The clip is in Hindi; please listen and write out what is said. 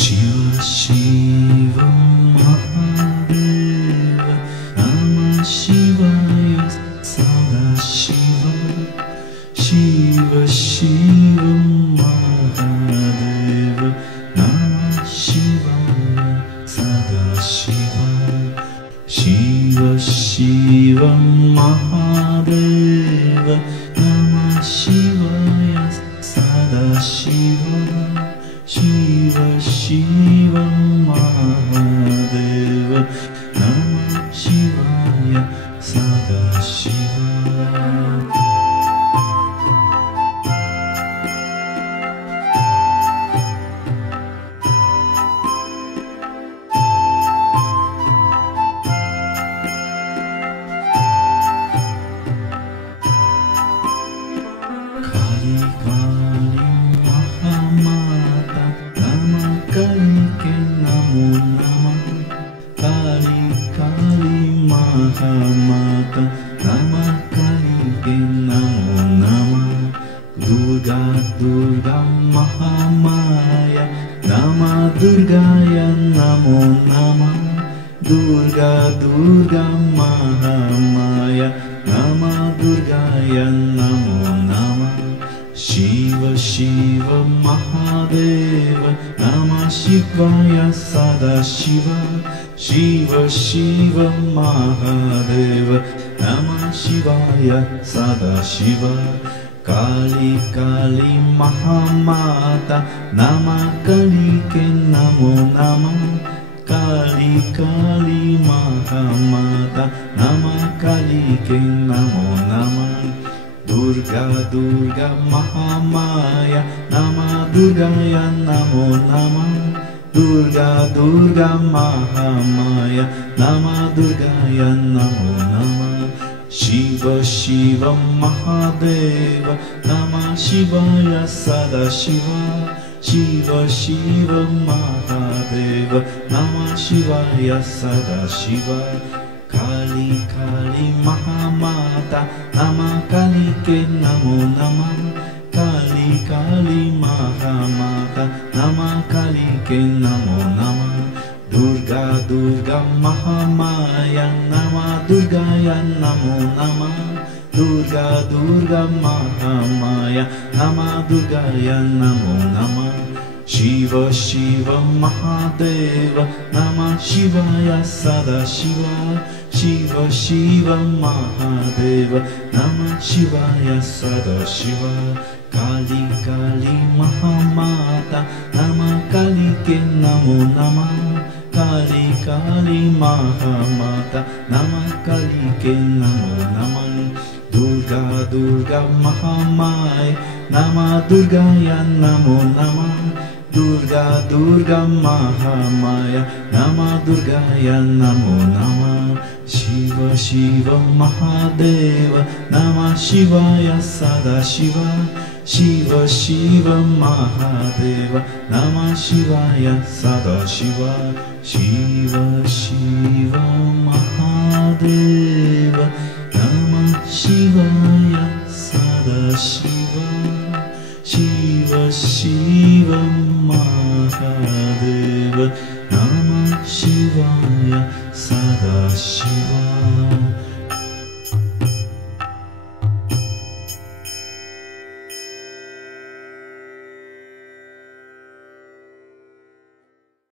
शिव शिव महादेव नमः शिवाय सदाशिव शिव शिव महादेव नमः शिवाय सदाशिव शिव शिव महादेव नमः शिवाय सदाशिव शिव शिव महादेव नमः शिवाय सदाशिव काली काली महामाता नमः काली के नमो नमः काली काली महामाता नमः काली के नमो नमः दुर्गा दुर्गा महामाया नमः दुर्गाय नमो नमः दुर्गा दुर्गा महामाया नमः दुर्गाय नमो नमः शिव शिव महादेव नमः शिवाय सदाशिव शिव शिव महादेव नमः शिवाय सदाशिव काली काली महामाता नमः काली के नमो नमः काली काली महामाता नमः काली के नमो नमः दुर्गा दुर्गा महामाया नमः दुर्गाय नमो नमः दुर्गा दुर्गा महामाया नमः दुर्गाय नमो नमः शिव शिव महादेव नमः शिवाय सदाशिव शिव शिव महादेव नमः शिवाय सदाशिव काली काली महामाता नमः काली के नमो नमः काली काली महामाता नमः काली के नमो नमः दुर्गा दुर्गा महामाया नमः दुर्गाय नमो नमः दुर्गा दुर्गा महामाया नमः दुर्गाय नमो नमः शिव शिव महादेव नमः शिवाय सदाशिव शिव शिव महादेव नमः शिवाय सदाशिव काली काली महामाता नमः काली के नमो नमः काली काली महामाता नमः काली के नमो नमः दुर्गा दुर्गा महामाया नमः दुर्गाय नमो नमः दुर्गा दुर्गा महामाया नमः दुर्गाय नमो नमः शिव शिव महादेव नमः शिवाय सदाशिव शिव शिव महादेव नमः शिवाय सदाशिव शिव शिव महादेव नमः शिवाय सदाशिव शिव शिव महादेव